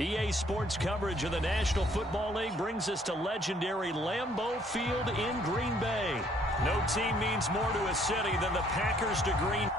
EA Sports coverage of the National Football League brings us to legendary Lambeau Field in Green Bay. No team means more to a city than the Packers to Green Bay.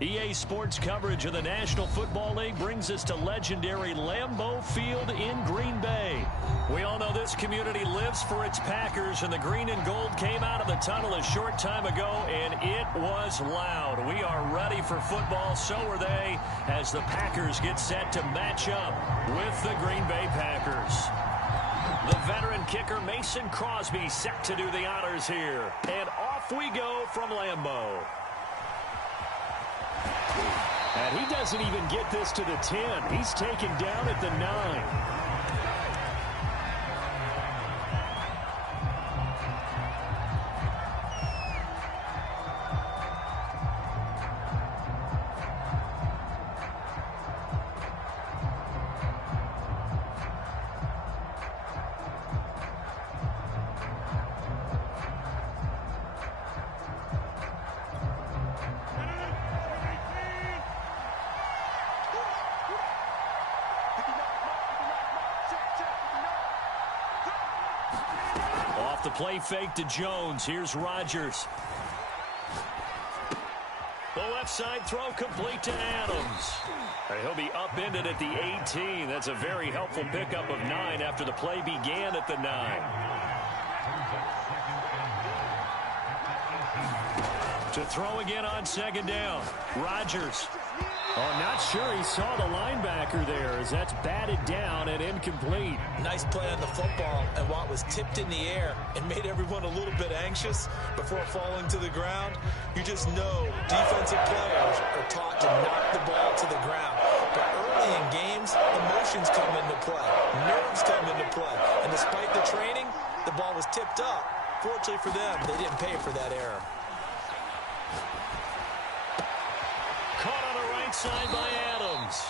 EA Sports coverage of the National Football League brings us to legendary Lambeau Field in Green Bay. We all know this community lives for its Packers, and the green and gold came out of the tunnel a short time ago, and it was loud. We are ready for football, so are they, as the Packers get set to match up with the Green Bay Packers. The veteran kicker Mason Crosby set to do the honors here, and off we go from Lambeau. And he doesn't even get this to the 10. He's taken down at the 9. The play fake to Jones. Here's Rodgers. The left side throw complete to Adams. And he'll be upended at the 18. That's a very helpful pickup of 9 after the play began at the 9. To throw again on second down. Rodgers. Oh, not sure he saw the linebacker there as that's batted down and incomplete. Nice play on the football, and Watt was tipped in the air and made everyone a little bit anxious before falling to the ground. You just know defensive players are taught to knock the ball to the ground. But early in games, emotions come into play. Nerves come into play. And despite the training, the ball was tipped up. Fortunately for them, they didn't pay for that error. Side by Adams.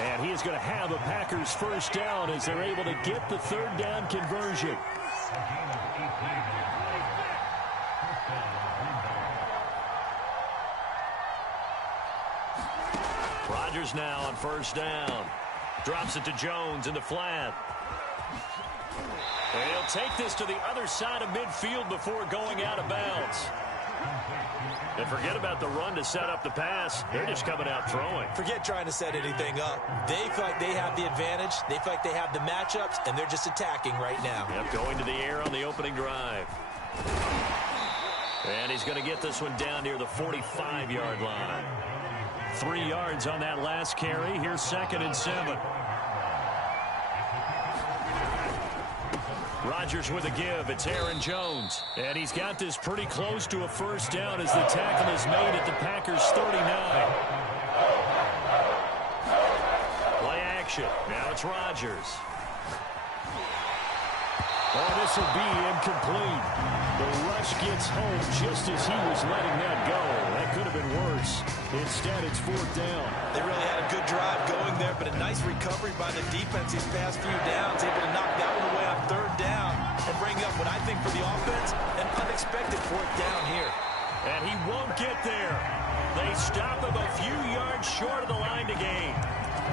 And he is going to have a Packers first down as they're able to get the third down conversion. Rodgers now on first down. Drops it to Jones in the flat. And he'll take this to the other side of midfield before going out of bounds. And forget about the run to set up the pass. They're just coming out throwing. Forget trying to set anything up. They feel like they have the advantage. They feel like they have the matchups, and they're just attacking right now. Yep, going to the air on the opening drive. And he's going to get this one down near the 45-yard line. 3 yards on that last carry. Here's 2nd and 7. Rodgers with a give. It's Aaron Jones. And he's got this pretty close to a first down as the tackle is made at the Packers' 39. Play action. Now it's Rodgers. Oh, this will be incomplete. The rush gets home just as he was letting that go. That could have been worse. Instead, it's 4th down. They really had a good drive going there, but a nice recovery by the defense these past few downs, able to knock that one away on 3rd down and bring up what I think for the offense, an unexpected 4th down here. And he won't get there. They stop him a few yards short of the line to gain.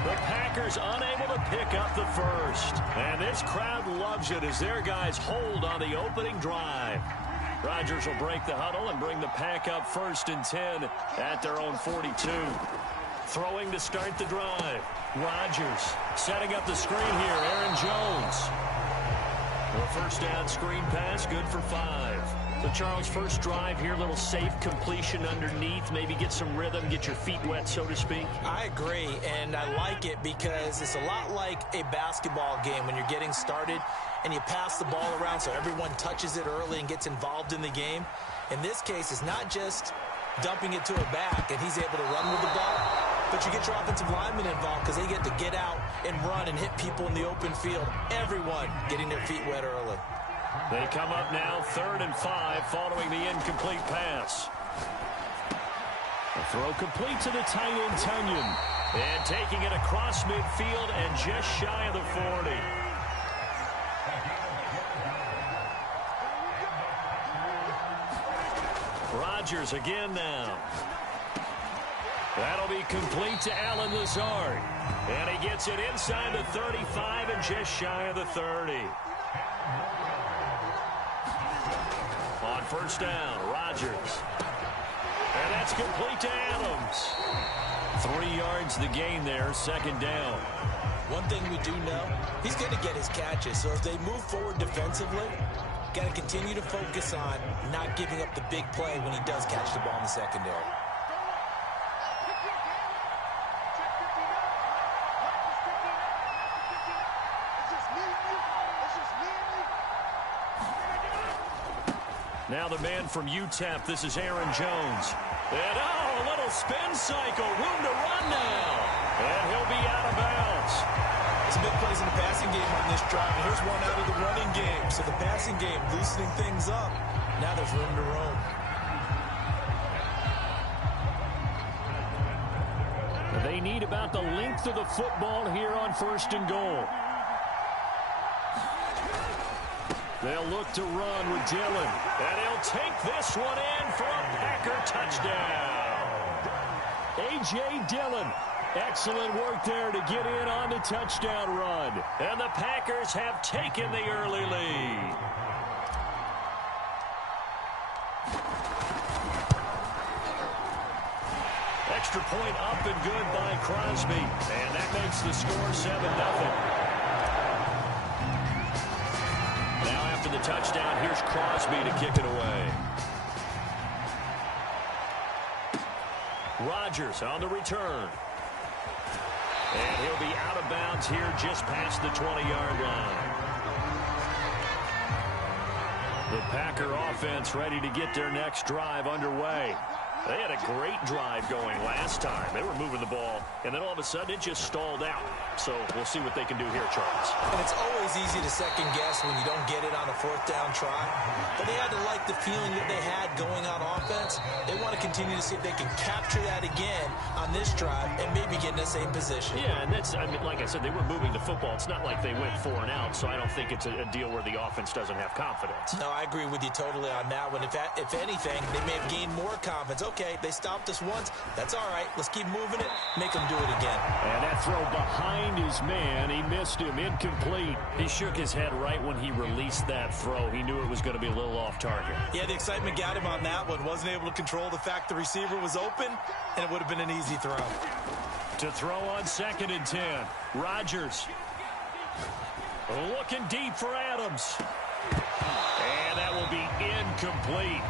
The Packers unable to pick up the first. And this crowd loves it as their guys hold on the opening drive. Rodgers will break the huddle and bring the pack up 1st and 10 at their own 42. Throwing to start the drive. Rodgers setting up the screen here. Aaron Jones. The first down screen pass, good for 5. So, Charles, first drive here, little safe completion underneath. Maybe get some rhythm, get your feet wet, so to speak. I agree, and I like it because it's a lot like a basketball game when you're getting started and you pass the ball around so everyone touches it early and gets involved in the game. In this case, it's not just dumping it to a back and he's able to run with the ball, but you get your offensive linemen involved because they get to get out and run and hit people in the open field. Everyone getting their feet wet early. They come up now 3rd and 5 following the incomplete pass. The throw complete to the tight end, Tunyon. And taking it across midfield and just shy of the 40. Rodgers again now. That'll be complete to Allen Lazard. And he gets it inside the 35 and just shy of the 30. On first down, Rodgers. And that's complete to Adams. 3 yards the gain there, 2nd down. One thing we do know, he's going to get his catches. So if they move forward defensively, got to continue to focus on not giving up the big play when he does catch the ball in the secondary. Now the man from UTEP, this is Aaron Jones. And a little spin cycle, room to run now. And he'll be out of bounds. Some big plays in the passing game on this drive. And here's one out of the running game. So the passing game loosening things up. Now there's room to roam. They need about the length of the football here on 1st and goal. They'll look to run with Dillon. And he'll take this one in for a Packer touchdown. A.J. Dillon. Excellent work there to get in on the touchdown run. And the Packers have taken the early lead. Extra point up and good by Crosby. And that makes the score 7-0. The touchdown. Here's Crosby to kick it away. Rodgers on the return. And he'll be out of bounds here just past the 20-yard line. The Packer offense ready to get their next drive underway. They had a great drive going last time. They were moving the ball, and then all of a sudden it just stalled out. So we'll see what they can do here, Charles. And it's always easy to second guess when you don't get it on a 4th down try. But they had to like the feeling that they had going on offense. They want to continue to see if they can capture that again on this drive and maybe get in the same position. Yeah, and that's, I mean, like I said, they were moving the football. It's not like they went 4 and out, so I don't think it's a deal where the offense doesn't have confidence. No, I agree with you totally on that one. If anything, they may have gained more confidence. Okay, they stopped us once. That's all right. Let's keep moving it. Make them do it again. And that throw behind his man. He missed him. Incomplete. He shook his head right when he released that throw. He knew it was going to be a little off target. Yeah, the excitement got him on that one. Wasn't able to control the fact the receiver was open, and it would have been an easy throw. To throw on 2nd and 10. Rodgers. Looking deep for Adams. And that will be incomplete.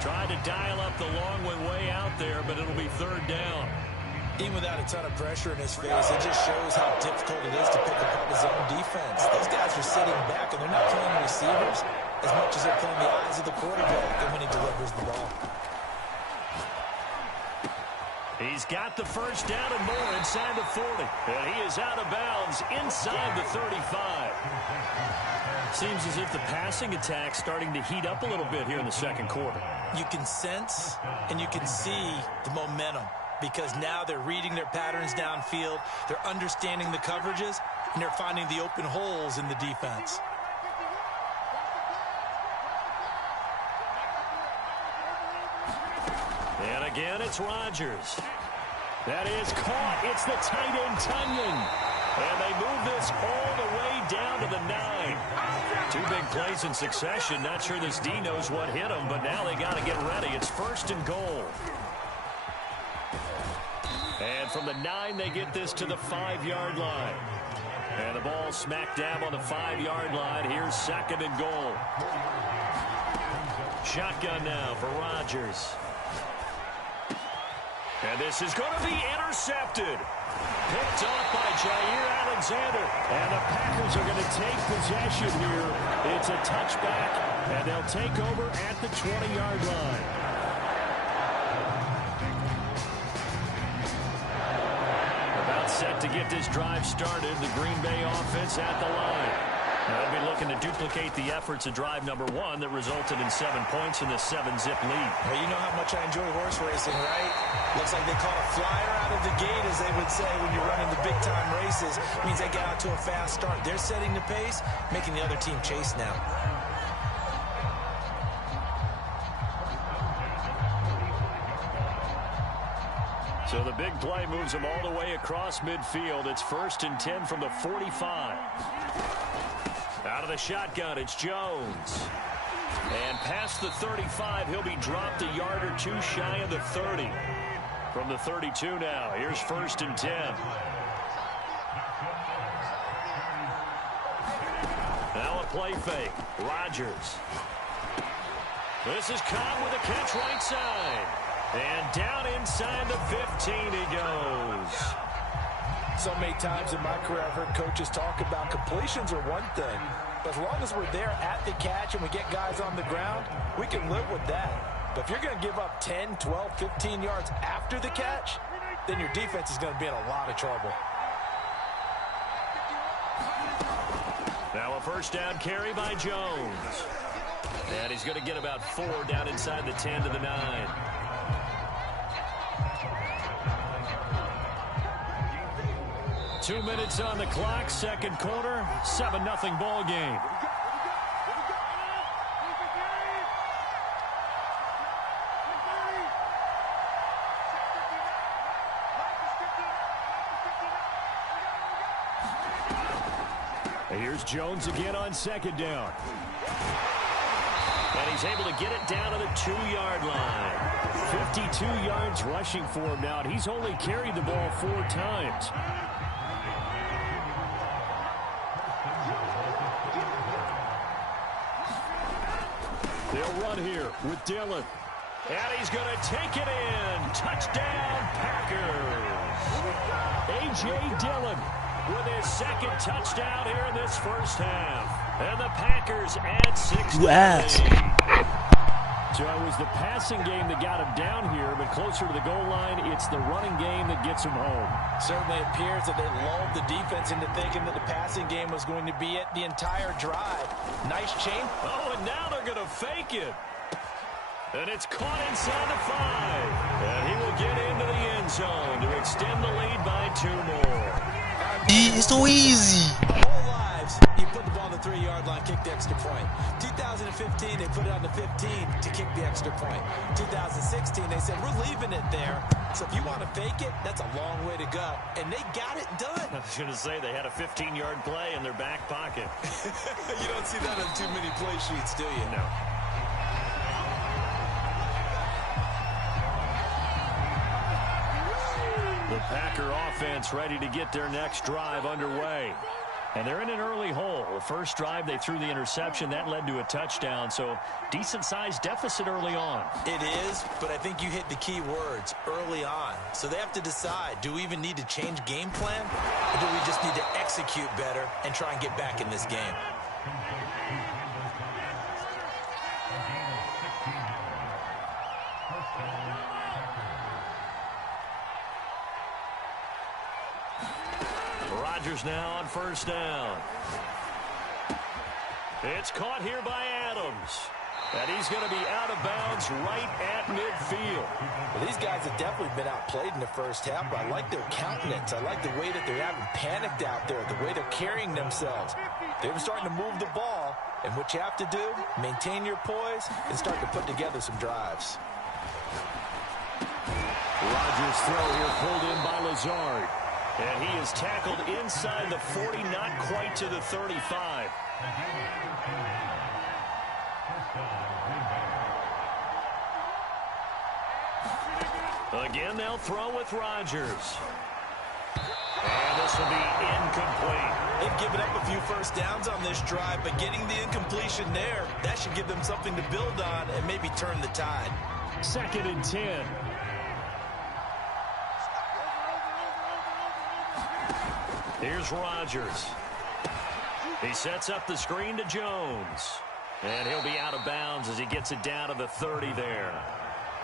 Tried to dial up the long one way out there, but it'll be 3rd down. Even without a ton of pressure in his face, it just shows how difficult it is to pick apart his own defense. Those guys are sitting back, and they're not playing receivers as much as they're playing the eyes of the quarterback and when he delivers the ball. He's got the first down and more inside the 40. And he is out of bounds inside the 35. Seems as if the passing attack's starting to heat up a little bit here in the 2nd quarter. You can sense and you can see the momentum because now they're reading their patterns downfield, they're understanding the coverages, and they're finding the open holes in the defense. And again, it's Rodgers. That is caught. It's the tight end, Tunyon. And they move this all the way down to the 9. Two big plays in succession. Not sure this D knows what hit them, but now they got to get ready. It's 1st and goal. And from the 9, they get this to the 5-yard line. And the ball smack dab on the 5-yard line. Here's 2nd and goal. Shotgun now for Rodgers. And this is going to be intercepted. Picked off by Jair Alexander. And the Packers are going to take possession here. It's a touchback, and they'll take over at the 20-yard line. About set to get this drive started. The Green Bay offense at the line. They'll be looking to duplicate the efforts of drive number 1 that resulted in 7 points in the 7-zip lead. Well, you know how much I enjoy horse racing, right? Looks like they caught a flyer out of the gate, as they would say when you're running the big-time races. It means they get out to a fast start. They're setting the pace, making the other team chase now. So the big play moves them all the way across midfield. It's 1st and 10 from the 45. Out of the shotgun, it's Jones. And past the 35, he'll be dropped a yard or 2 shy of the 30. From the 32 now, here's 1st and 10. Now a play fake. Rodgers. This is caught with a catch right side. And down inside the 15 he goes. So many times in my career, I've heard coaches talk about completions are one thing. But as long as we're there at the catch and we get guys on the ground, we can live with that. But if you're going to give up 10, 12, 15 yards after the catch, then your defense is going to be in a lot of trouble. Now a 1st down carry by Jones. And he's going to get about 4 down inside the 10 to the 9. Two minutes on the clock, 2nd quarter, 7-0 ball game. Here's Jones again on 2nd down. And he's able to get it down to the 2-yard line. 52 yards rushing for him now. And he's only carried the ball 4 times. They'll run here with Dillon. And he's going to take it in. Touchdown, Packers. A.J. Dillon with his 2nd touchdown here in this 1st half. And the Packers add 6 to the lead. So it was the passing game that got him down here, but closer to the goal line, it's the running game that gets him home. Certainly appears that they lulled the defense into thinking that the passing game was going to be it the entire drive. Nice chain. Oh, and now they're going to fake it. And it's caught inside the 5. And he will get into the end zone to extend the lead by 2 more. It's so easy. Whole lives, you put the ball on the 3-yard line, kick the extra point. 2015, they put it on the 15 to kick the extra point. 2016, they said, we're leaving it there. So if you want to fake it, that's a long way to go. And they got it done. I was going to say they had a 15-yard play in their back pocket. You don't see that on too many play sheets, do you? No. The Packer offense ready to get their next drive underway. And they're in an early hole. The first drive, they threw the interception. That led to a touchdown. So decent-sized deficit early on. It is, but I think you hit the key words, early on. So they have to decide, do we even need to change game plan? Or do we just need to execute better and try and get back in this game? Rodgers now on 1st down. It's caught here by Adams. And he's going to be out of bounds right at midfield. Well, these guys have definitely been outplayed in the 1st half, but I like their countenance. I like the way that they're having panicked out there, the way they're carrying themselves. They're starting to move the ball, and what you have to do, maintain your poise and start to put together some drives. Rodgers' throw here pulled in by Lazard. And he is tackled inside the 40, not quite to the 35. Again, they'll throw with Rodgers. And this will be incomplete. They've given up a few first downs on this drive, but getting the incompletion there, that should give them something to build on and maybe turn the tide. 2nd and 10. Here's Rodgers. He sets up the screen to Jones. And he'll be out of bounds as he gets it down to the 30 there.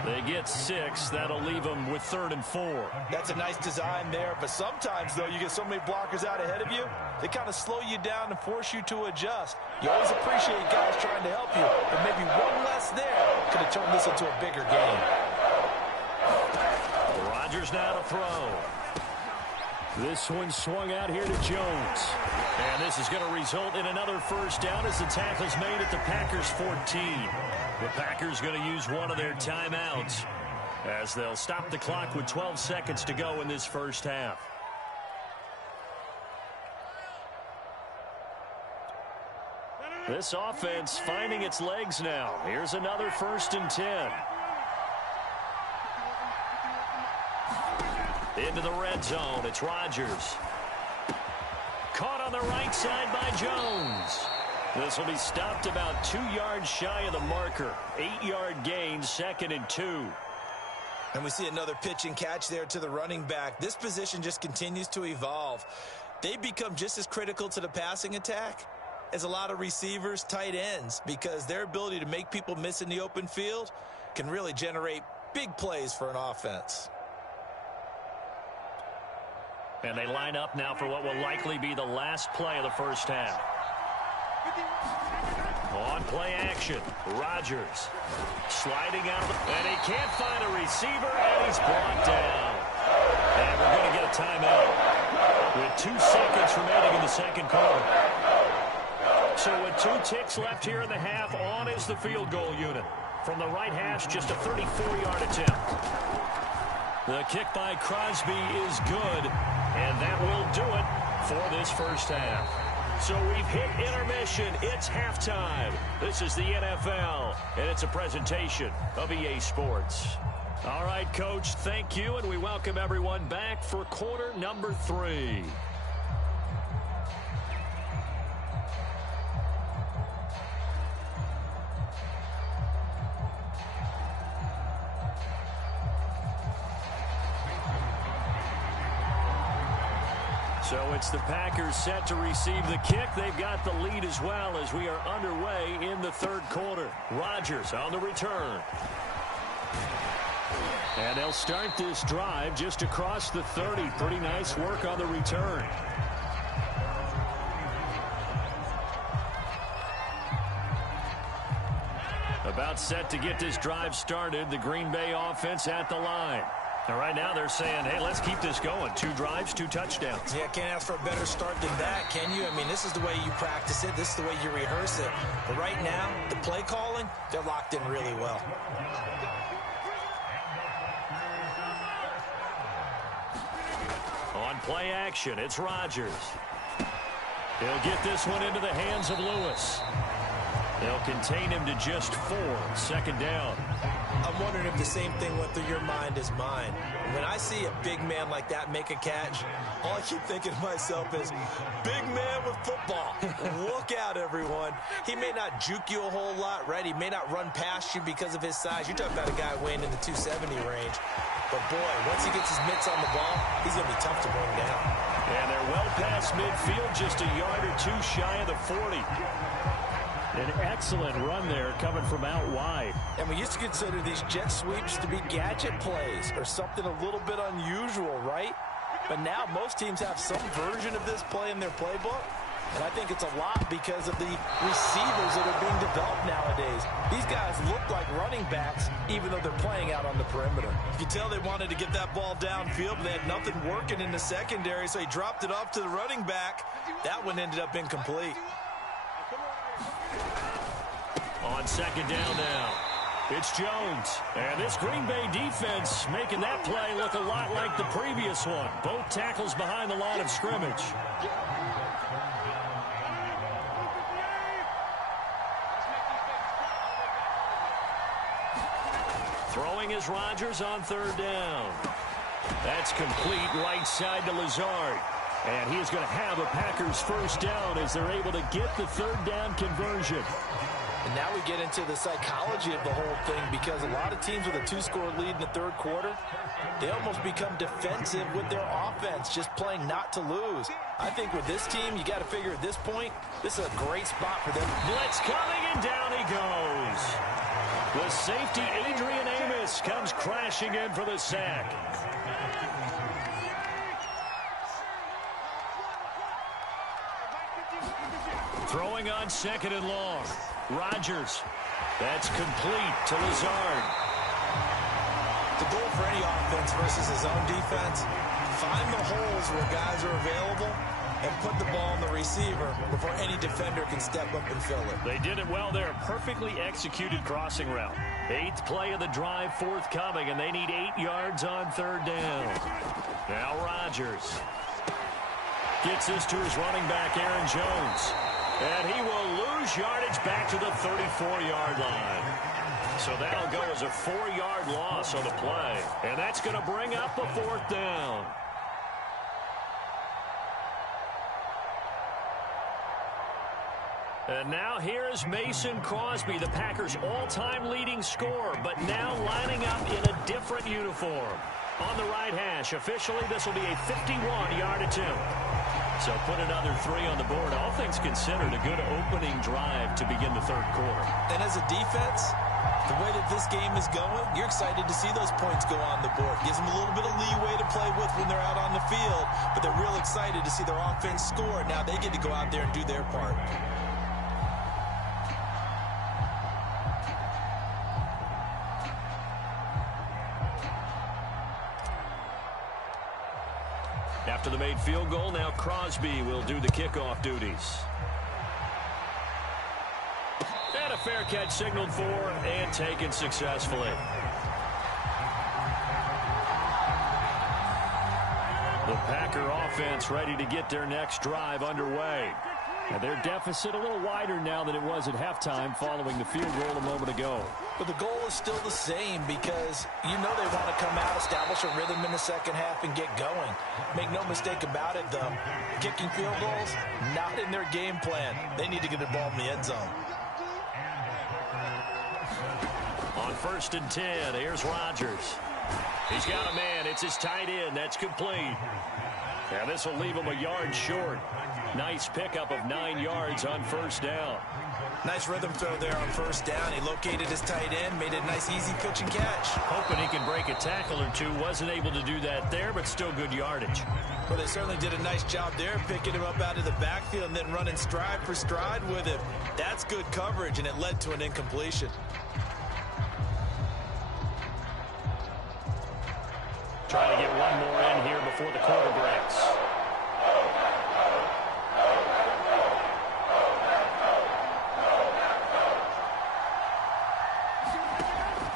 They get 6. That'll leave them with 3rd and 4. That's a nice design there, but sometimes, though, you get so many blockers out ahead of you, they kind of slow you down and force you to adjust. You always appreciate guys trying to help you, but maybe one less there could have turned this into a bigger game. Rodgers now to throw. This one swung out here to Jones. And this is going to result in another first down as the tackle's made at the Packers' 14. The Packers going to use one of their timeouts as they'll stop the clock with 12 seconds to go in this first half. This offense finding its legs now. Here's another 1st and 10. Into the red zone. It's Rodgers. Caught on the right side by Jones. This will be stopped about 2 yards shy of the marker. 8-yard gain, 2nd and 2. And we see another pitch and catch there to the running back. This position just continues to evolve. They become just as critical to the passing attack as a lot of receivers, tight ends, because their ability to make people miss in the open field can really generate big plays for an offense. And they line up now for what will likely be the last play of the first half. On play action, Rodgers sliding out, and he can't find a receiver, and he's brought down. And we're going to get a timeout with 2 seconds remaining in the second quarter. So with 2 ticks left here in the half, on is the field goal unit. From the right hash, just a 34-yard attempt. The kick by Crosby is good, and that will do it for this first half. So we've hit intermission. It's halftime. This is the NFL, and it's a presentation of EA Sports. All right, Coach, thank you, and we welcome everyone back for quarter number 3. So it's the Packers set to receive the kick. They've got the lead as well as we are underway in the third quarter. Rodgers on the return. And they'll start this drive just across the 30. Pretty nice work on the return. About set to get this drive started. The Green Bay offense at the line. And right now they're saying, hey, let's keep this going. 2 drives, 2 touchdowns. Yeah, can't ask for a better start than that, can you? I mean, this is the way you practice it. This is the way you rehearse it. But right now, the play calling, they're locked in really well. On play action, it's Rodgers. He'll get this one into the hands of Lewis. They'll contain him to just 4. Second down. I'm wondering if the same thing went through your mind as mine. When I see a big man like that make a catch, all I keep thinking to myself is, big man with football. Look out, everyone. He may not juke you a whole lot, right? He may not run past you because of his size. You're talking about a guy weighing in the 270 range. But, boy, once he gets his mitts on the ball, he's going to be tough to bring down. And they're well past midfield, just a yard or 2 shy of the 40. An excellent run there coming from out wide. And we used to consider these jet sweeps to be gadget plays or something a little bit unusual, right? But now most teams have some version of this play in their playbook. And I think it's a lot because of the receivers that are being developed nowadays. These guys look like running backs even though they're playing out on the perimeter. You can tell they wanted to get that ball downfield, but they had nothing working in the secondary, so he dropped it off to the running back. That one ended up incomplete. On second down now. It's Jones. And this Green Bay defense making that play look a lot like the previous one. Both tackles behind the line of scrimmage. Throwing is Rodgers on third down. That's complete right side to Lazard. And he is going to have a Packers first down as they're able to get the third down conversion. And now we get into the psychology of the whole thing, because a lot of teams with a two-score lead in the third quarter, they almost become defensive with their offense, just playing not to lose. I think with this team, you got to figure at this point, this is a great spot for them. Blitz coming, and down he goes. The safety, Adrian Amos, comes crashing in for the sack. Throwing on second and long. Rodgers. That's complete to Lazard. The goal for any offense versus his own defense, find the holes where guys are available and put the ball on the receiver before any defender can step up and fill it. They did it well there. Perfectly executed crossing route. 8th play of the drive forthcoming, and they need 8 yards on third down. Now Rodgers gets this to his running back, Aaron Jones. And he will lose yardage back to the 34-yard line. So that'll go as a 4-yard loss on the play. And that's going to bring up a fourth down. And now here is Mason Crosby, the Packers' all-time leading scorer, but now lining up in a different uniform. On the right hash, officially this will be a 51-yard attempt. So put another 3 on the board. All things considered, a good opening drive to begin the third quarter. And as a defense, the way that this game is going, you're excited to see those points go on the board. Gives them a little bit of leeway to play with when they're out on the field, but they're real excited to see their offense score. Now they get to go out there and do their part. After the made field goal, now Crosby will do the kickoff duties. And a fair catch signaled for and taken successfully. The Packer offense ready to get their next drive underway. And their deficit a little wider now than it was at halftime following the field goal a moment ago. But the goal is still the same, because you know they want to come out, establish a rhythm in the second half, and get going. Make no mistake about it, though. Kicking field goals, not in their game plan. They need to get the ball in the end zone. On 1st and 10, here's Rodgers. He's got a man. It's his tight end. That's complete. And this will leave him a yard short. Nice pickup of 9 yards on first down. Nice rhythm throw there on first down. He located his tight end, made it a nice easy pitch and catch. Hoping he can break a tackle or two. Wasn't able to do that there, but still good yardage. Well, they certainly did a nice job there, picking him up out of the backfield and then running stride for stride with him. That's good coverage, and it led to an incompletion. Trying to get one more in here before the quarter breaks.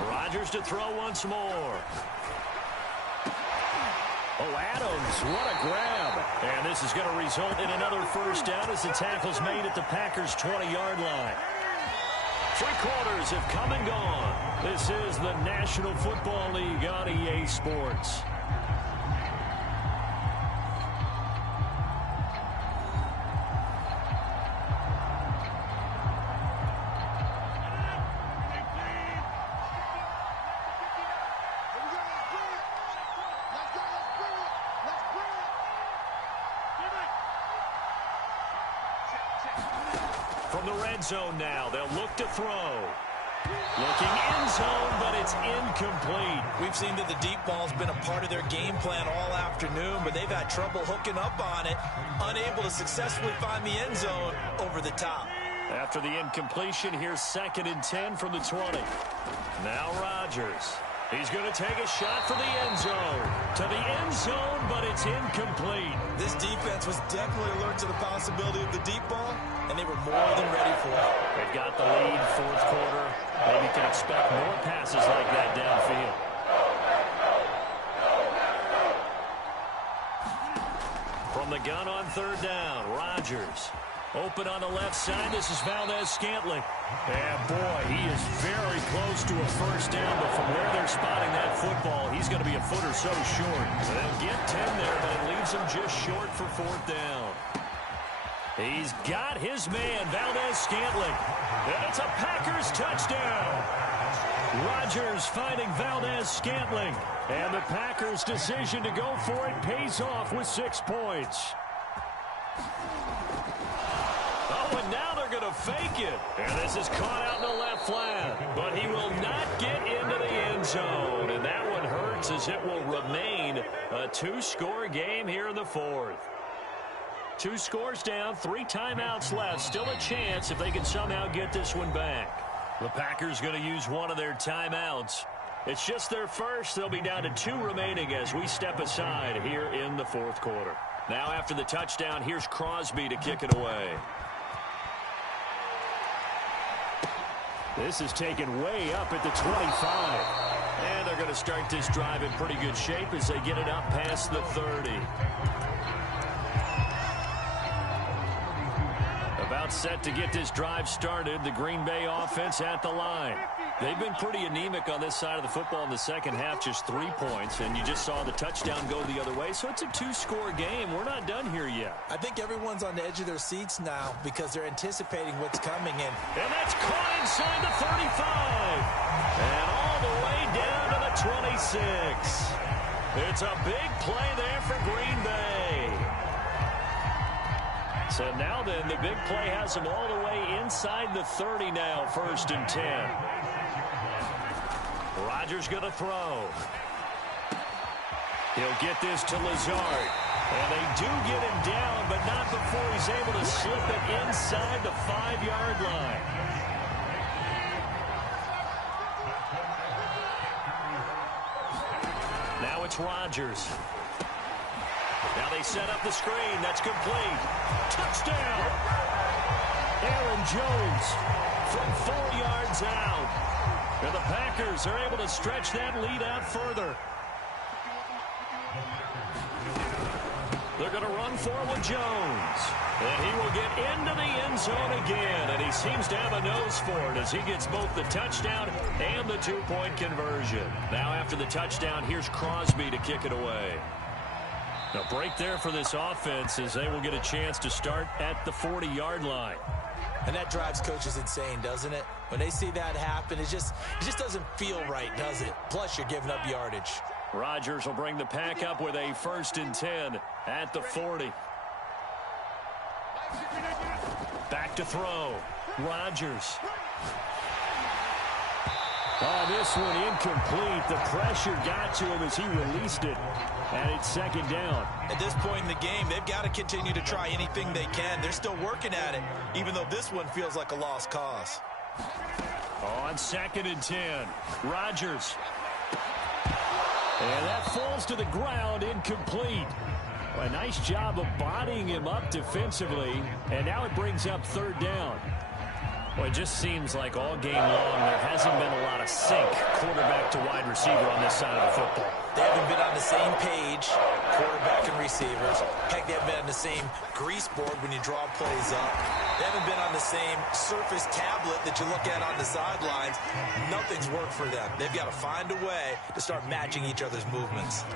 Rodgers to throw once more. Oh, Adams, what a grab. And this is going to result in another first down as the tackle's made at the Packers' 20-yard line. 3 quarters have come and gone. This is the National Football League on EA Sports. From the red zone now, they'll look to throw. Looking end zone, but it's incomplete. We've seen that the deep ball's been a part of their game plan all afternoon, but they've had trouble hooking up on it, unable to successfully find the end zone over the top. After the incompletion, here's 2nd and 10 from the 20. Now Rodgers. He's going to take a shot for the end zone. To the end zone, but it's incomplete. This defense was definitely alert to the possibility of the deep ball, and they were more than ready for it. They've got the lead, fourth quarter. Maybe you can expect more passes like that downfield. From the gun on third down, Rodgers. Open on the left side. This is Valdes-Scantling. And boy, he is very close to a first down, but from where they're spotting that football, he's going to be a foot or so short. They'll get 10 there, but it leaves him just short for fourth down. He's got his man, Valdes-Scantling. And it's a Packers touchdown. Rodgers finding Valdes-Scantling. And the Packers' decision to go for it pays off with 6 points. Oh, and now they're going to fake it. And this is caught out in the left flat. But he will not get into the end zone. And that one hurts as it will remain a 2-score game here in the fourth. 2 scores down, 3 timeouts left. Still a chance if they can somehow get this one back. The Packers going to use one of their timeouts. It's just their first. They'll be down to 2 remaining as we step aside here in the fourth quarter. Now after the touchdown, here's Crosby to kick it away. This is taken way up at the 25. And they're going to start this drive in pretty good shape as they get it up past the 30. About set to get this drive started. The Green Bay offense at the line. They've been pretty anemic on this side of the football in the second half, just 3 points, and you just saw the touchdown go the other way, so it's a 2-score game. We're not done here yet. I think everyone's on the edge of their seats now because they're anticipating what's coming in. And that's caught inside the 35. And all the way down to the 26. It's a big play there for Green Bay. So now then, the big play has them all the way inside the 30 now, 1st and 10. Rodgers going to throw. He'll get this to Lazard. And they do get him down, but not before he's able to slip it inside the 5-yard line. Now it's Rodgers. Now they set up the screen. That's complete. Touchdown! Aaron Jones from 4 yards out. And the Packers are able to stretch that lead out further. They're going to run forward Jones. And he will get into the end zone again. And he seems to have a nose for it as he gets both the touchdown and the 2-point conversion. Now after the touchdown, here's Crosby to kick it away. A break there for this offense as they will get a chance to start at the 40-yard line. And that drives coaches insane, doesn't it? When they see that happen, it just doesn't feel right, does it? Plus, you're giving up yardage. Rodgers will bring the pack up with a 1st and 10 at the 40. Back to throw. Rodgers. Oh, this one incomplete. The pressure got to him as he released it. And it's 2nd down. At this point in the game, they've got to continue to try anything they can. They're still working at it, even though this one feels like a lost cause. On 2nd and 10, Rodgers. And that falls to the ground, incomplete. A nice job of bodying him up defensively. And now it brings up 3rd down. Well, it just seems like all game long there hasn't been a lot of sync quarterback to wide receiver on this side of the football. They haven't been on the same page, quarterback and receivers. Heck, they haven't been on the same grease board when you draw plays up. They haven't been on the same surface tablet that you look at on the sidelines. Nothing's worked for them. They've got to find a way to start matching each other's movements.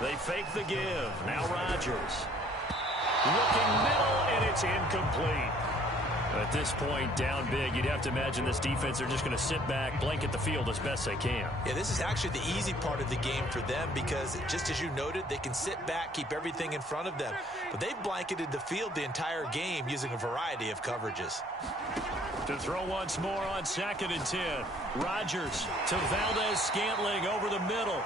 They fake the give. Now Rodgers. Looking middle, and it's incomplete. At this point, down big, you'd have to imagine this defense are just going to sit back, blanket the field as best they can. Yeah, this is actually the easy part of the game for them because, just as you noted, they can sit back, keep everything in front of them. But they've blanketed the field the entire game using a variety of coverages. To throw once more on 2nd and 10. Rodgers to Valdes-Scantling over the middle.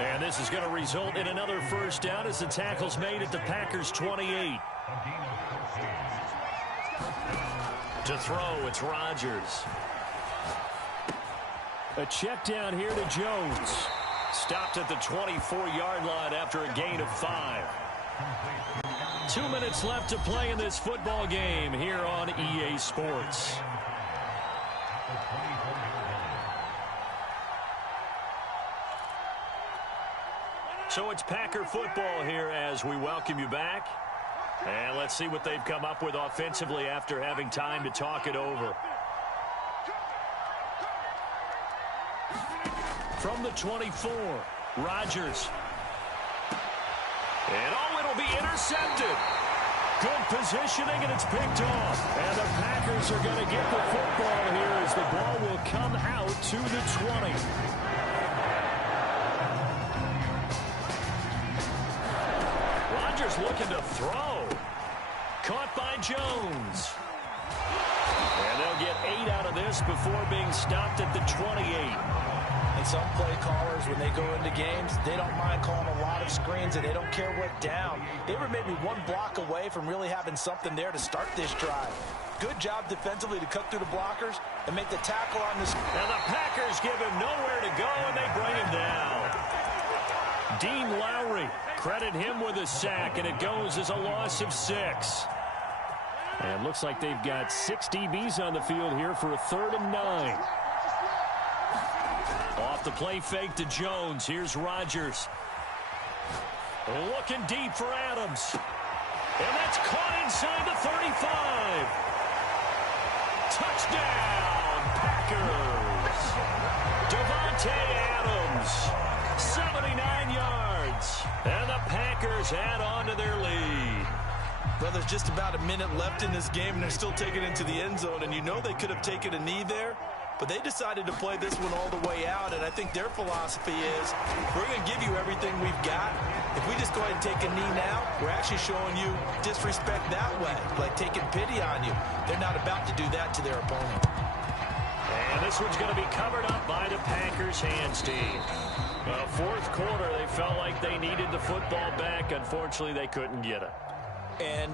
And this is going to result in another 1st down as the tackle's made at the Packers' 28. To throw, it's Rodgers. A check down here to Jones. Stopped at the 24-yard line after a gain of 5. 2 minutes left to play in this football game here on EA Sports. So it's Packer football here as we welcome you back. And let's see what they've come up with offensively after having time to talk it over. From the 24, Rodgers. And it'll be intercepted. Good positioning, and it's picked off. And the Packers are going to get the football here as the ball will come out to the 20. Rodgers looking to throw. Caught by Jones. And they'll get 8 out of this before being stopped at the 28. And some play callers, when they go into games, they don't mind calling a lot of screens, and they don't care what down. They were maybe one block away from really having something there to start this drive. Good job defensively to cut through the blockers and make the tackle on this. And the Packers give him nowhere to go, and they bring him down. Dean Lowry, credit him with a sack, and it goes as a loss of 6. And looks like they've got 6 DBs on the field here for a 3rd and 9. Off the play fake to Jones. Here's Rodgers. Looking deep for Adams. And that's caught inside the 35. Touchdown, Packers. Davante Adams, 79 yards. And the Packers add on to their lead. Well, there's just about a minute left in this game, and they're still taking it into the end zone. And you know they could have taken a knee there, but they decided to play this one all the way out. And I think their philosophy is, we're going to give you everything we've got. If we just go ahead and take a knee now, we're actually showing you disrespect that way, like taking pity on you. They're not about to do that to their opponent. And this one's going to be covered up by the Packers hands team. Well, 4th quarter, they felt like they needed the football back. Unfortunately, they couldn't get it. And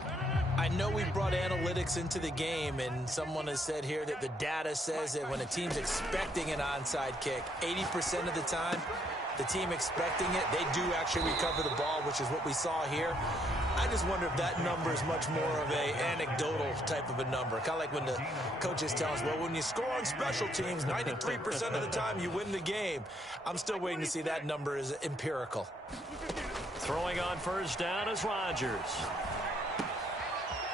I know we brought analytics into the game, and someone has said here that the data says that when a team's expecting an onside kick, 80% of the time, the team expecting it, they do actually recover the ball, which is what we saw here. I just wonder if that number is much more of a anecdotal type of a number. Kind of like when the coaches tell us, well, when you score on special teams, 93% of the time you win the game. I'm still waiting to see that number is empirical. Throwing on 1st down is Rodgers.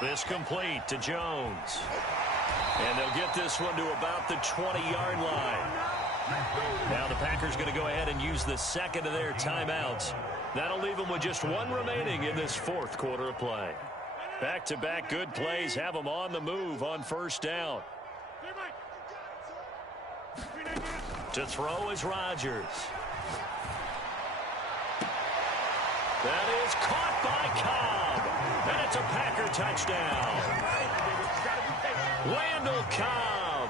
This complete to Jones. And they'll get this one to about the 20-yard line. Now the Packers going to go ahead and use the 2nd of their timeouts. That'll leave them with just 1 remaining in this 4th quarter of play. Back-to-back good plays have them on the move on 1st down. To throw is Rodgers. That is caught by Cobb. And it's a Packer touchdown. Randall Cobb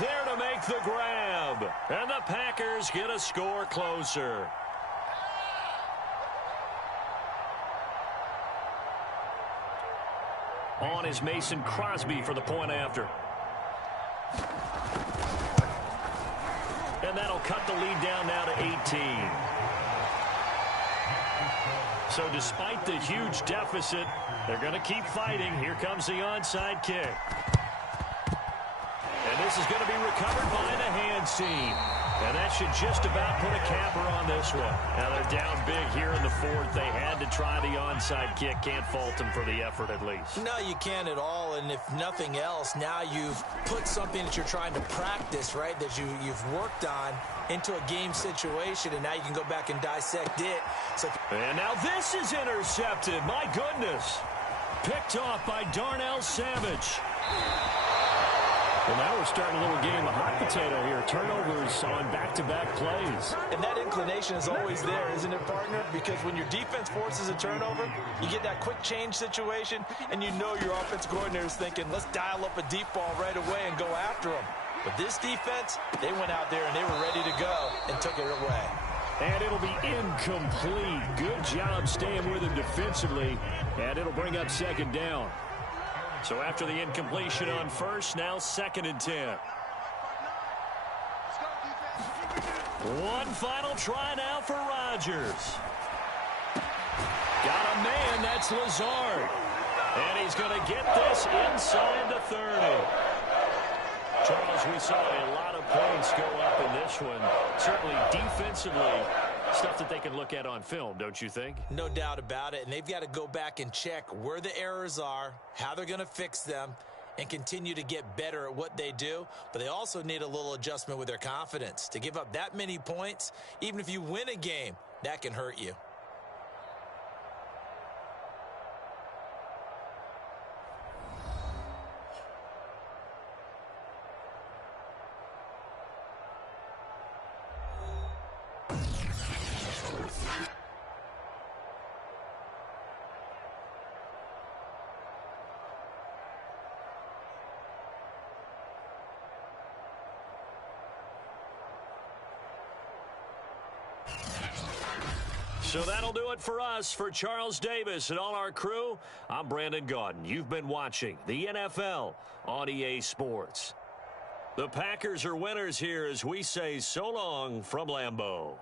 there to make the grab. And the Packers get a score closer. On is Mason Crosby for the point after. And that'll cut the lead down now to 18. So despite the huge deficit, they're going to keep fighting. Here comes the onside kick. And this is going to be recovered by the hands team. And that should just about put a capper on this one. Now they're down big here in the 4th. They had to try the onside kick. Can't fault them for the effort at least. No, you can't at all. And if nothing else, now you've put something that you're trying to practice, right, that you've worked on into a game situation, and now you can go back and dissect it. So, and now this is intercepted. My goodness. Picked off by Darnell Savage. Well, now we're starting a little game of hot potato here. Turnovers on back-to-back plays. And that inclination is always there, isn't it, partner? Because when your defense forces a turnover, you get that quick change situation, and you know your offense coordinator is thinking, let's dial up a deep ball right away and go after them. But this defense, they went out there and they were ready to go and took it away. And it'll be incomplete. Good job staying with him defensively, and it'll bring up 2nd down. So after the incompletion on 1st, now 2nd and 10. One final try now for Rodgers. Got a man, that's Lazard. And he's going to get this inside the 30. Charles, we saw a lot of points go up in this one. Certainly defensively, stuff that they can look at on film, don't you think? No doubt about it. And they've got to go back and check where the errors are, how they're going to fix them, and continue to get better at what they do. But they also need a little adjustment with their confidence. To give up that many points, even if you win a game, that can hurt you. So that'll do it for us. For Charles Davis and all our crew, I'm Brandon Gaudin. You've been watching the NFL on EA Sports. The Packers are winners here as we say so long from Lambeau.